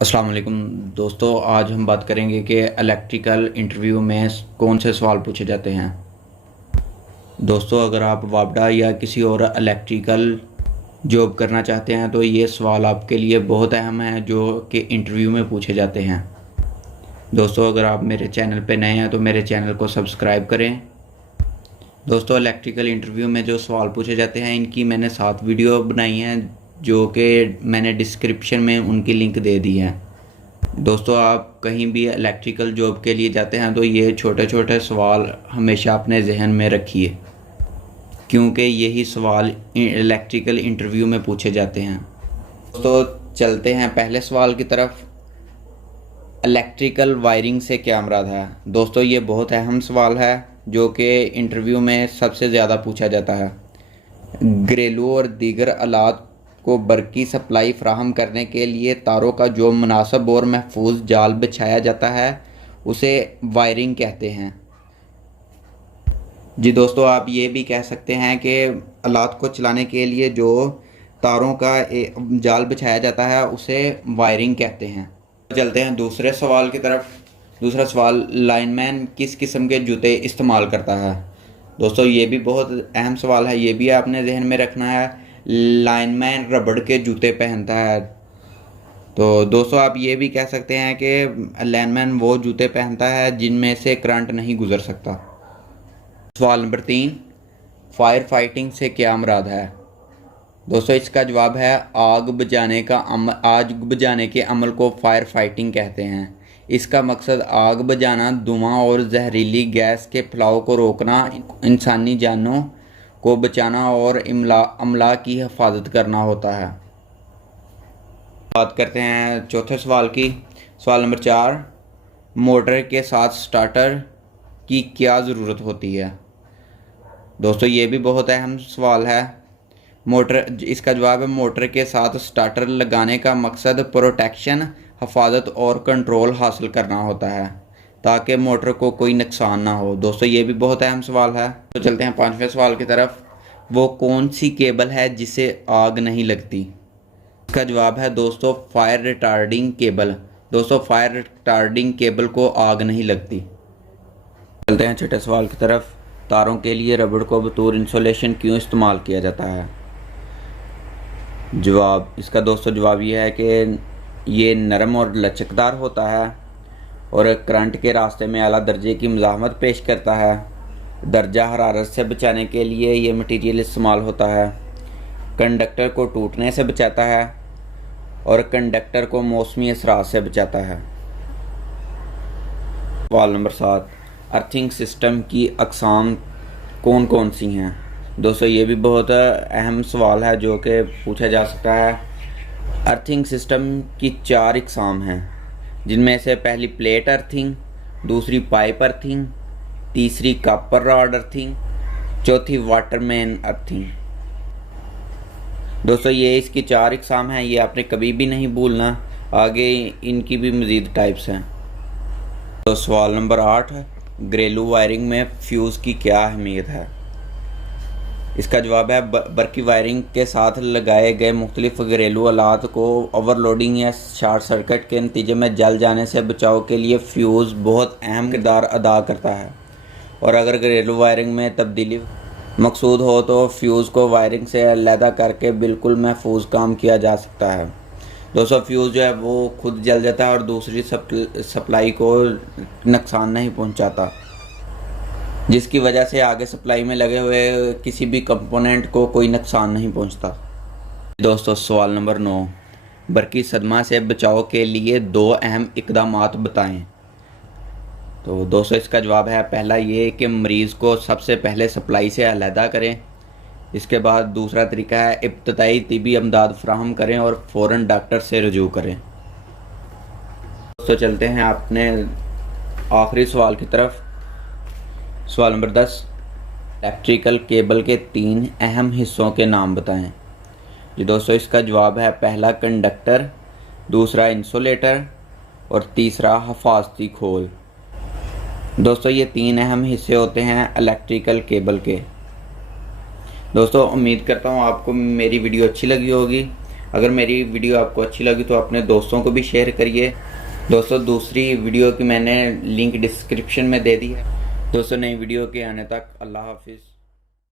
अस्सलाम वालेकुम दोस्तों, आज हम बात करेंगे कि इलेक्ट्रिकल इंटरव्यू में कौन से सवाल पूछे जाते हैं। दोस्तों, अगर आप वापडा या किसी और इलेक्ट्रिकल जॉब करना चाहते हैं तो ये सवाल आपके लिए बहुत अहम है जो कि इंटरव्यू में पूछे जाते हैं। दोस्तों, अगर आप मेरे चैनल पे नए हैं तो मेरे चैनल को सब्सक्राइब करें। दोस्तों, इलेक्ट्रिकल इंटरव्यू में जो सवाल पूछे जाते हैं इनकी मैंने 7 वीडियो बनाई हैं जो कि मैंने डिस्क्रिप्शन में उनकी लिंक दे दी है। दोस्तों, आप कहीं भी इलेक्ट्रिकल जॉब के लिए जाते हैं तो ये छोटे छोटे सवाल हमेशा अपने जहन में रखिए, क्योंकि यही सवाल इलेक्ट्रिकल इंटरव्यू में पूछे जाते हैं। दोस्तों, चलते हैं पहले सवाल की तरफ। इलेक्ट्रिकल वायरिंग से क्या मुराद है? दोस्तों, ये बहुत अहम सवाल है जो कि इंटरव्यू में सबसे ज़्यादा पूछा जाता है। घरेलू और दीगर आलात को बरकी सप्लाई फ्राहम करने के लिए तारों का जो मुनासिब और महफूज जाल बिछाया जाता है उसे वायरिंग कहते हैं। जी दोस्तों, आप ये भी कह सकते हैं कि आलात को चलाने के लिए जो तारों का जाल बिछाया जाता है उसे वायरिंग कहते हैं। चलते हैं दूसरे सवाल की तरफ। दूसरा सवाल, लाइनमैन किस किस्म के जूते इस्तेमाल करता है? दोस्तों, ये भी बहुत अहम सवाल है, ये भी आपने जहन में रखना है। लाइनमैन रबड़ के जूते पहनता है। तो दोस्तों, आप ये भी कह सकते हैं कि लाइनमैन वो जूते पहनता है जिनमें से करंट नहीं गुजर सकता। सवाल नंबर 3, फायर फाइटिंग से क्या मुराद है? दोस्तों, इसका जवाब है आग बुझाने के अमल को फायर फाइटिंग कहते हैं। इसका मकसद आग बुझाना, धुआं और जहरीली गैस के फैलाव को रोकना, इंसानी जानों को बचाना और अमला की हिफाजत करना होता है। बात करते हैं चौथे सवाल की। सवाल नंबर 4, मोटर के साथ स्टार्टर की क्या ज़रूरत होती है? दोस्तों, ये भी बहुत अहम सवाल है। इसका जवाब है मोटर के साथ स्टार्टर लगाने का मकसद प्रोटेक्शन, हिफाजत और कंट्रोल हासिल करना होता है ताकि मोटर को कोई नुकसान ना हो। दोस्तों, ये भी बहुत अहम सवाल है। तो चलते हैं 5वें सवाल की तरफ। वो कौन सी केबल है जिसे आग नहीं लगती? इसका जवाब है दोस्तों फायर रिटार्डिंग केबल। दोस्तों, फायर रिटार्डिंग केबल को आग नहीं लगती। चलते हैं छठे सवाल की तरफ। तारों के लिए रबड़ को बतौर इंसुलेशन क्यों इस्तेमाल किया जाता है? इसका दोस्तों जवाब ये है कि ये नरम और लचकदार होता है और करंट के रास्ते में आला दर्जे की मुज़ाहमत पेश करता है। दर्जा हरारत से बचाने के लिए ये मटीरियल इस्तेमाल होता है। कंडक्टर को टूटने से बचाता है और कंडक्टर को मौसमी असरात से बचाता है। सवाल नंबर 7, अर्थिंग सिस्टम की अक़साम कौन कौन सी हैं? दोस्तों, ये भी बहुत अहम सवाल है जो कि पूछा जा सकता है। अर्थिंग सिस्टम की 4 अक़साम हैं, जिनमें से पहली प्लेट अर्थिंग, दूसरी पाइप अर्थिंग, तीसरी कॉपर रॉड अर्थिंग, चौथी वाटरमैन अर्थिंग। दोस्तों, ये इसकी 4 अक़साम हैं, ये आपने कभी भी नहीं भूलना। आगे इनकी भी मज़ीद टाइप्स हैं। तो सवाल नंबर 8, घरेलू वायरिंग में फ्यूज़ की क्या अहमियत है? इसका जवाब है बरकी वायरिंग के साथ लगाए गए मुख्तलिफ घरेलू आलात को ओवरलोडिंग या शॉर्ट सर्किट के नतीजे में जल जाने से बचाव के लिए फ्यूज़ बहुत अहम किरदार अदा करता है। और अगर घरेलू वायरिंग में तब्दीली मकसूद हो तो फ्यूज़ को वायरिंग से अलहदा करके बिल्कुल महफूज काम किया जा सकता है। दोस्तों, फ्यूज़ जो है वो खुद जल जाता है और दूसरी सप्लाई को नुकसान नहीं पहुंचाता, जिसकी वजह से आगे सप्लाई में लगे हुए किसी भी कंपोनेंट को कोई नुकसान नहीं पहुंचता। दोस्तों, सवाल नंबर 9, बरकी सदमा से बचाव के लिए 2 अहम इक़दामात बताएं। तो दोस्तों, इसका जवाब है पहला ये कि मरीज़ को सबसे पहले सप्लाई से अलहदा करें। इसके बाद दूसरा तरीका है इब्तदाई तिबी अमदाद फ्राहम करें और फ़ौरन डॉक्टर से रुजू करें। दोस्तों, चलते हैं अपने आखिरी सवाल की तरफ। सवाल नंबर 10, इलेक्ट्रिकल केबल के 3 अहम हिस्सों के नाम बताएं। जी दोस्तों, इसका जवाब है पहला कंडक्टर, दूसरा इंसुलेटर और तीसरा हिफाजती खोल। दोस्तों, ये 3 अहम हिस्से होते हैं इलेक्ट्रिकल केबल के। दोस्तों, उम्मीद करता हूँ आपको मेरी वीडियो अच्छी लगी होगी। अगर मेरी वीडियो आपको अच्छी लगी तो अपने दोस्तों को भी शेयर करिए। दोस्तों दूसरी वीडियो की मैंने लिंक डिस्क्रिप्शन में दे दी है। दोस्तों नई वीडियो के आने तक अल्लाह हाफिज़।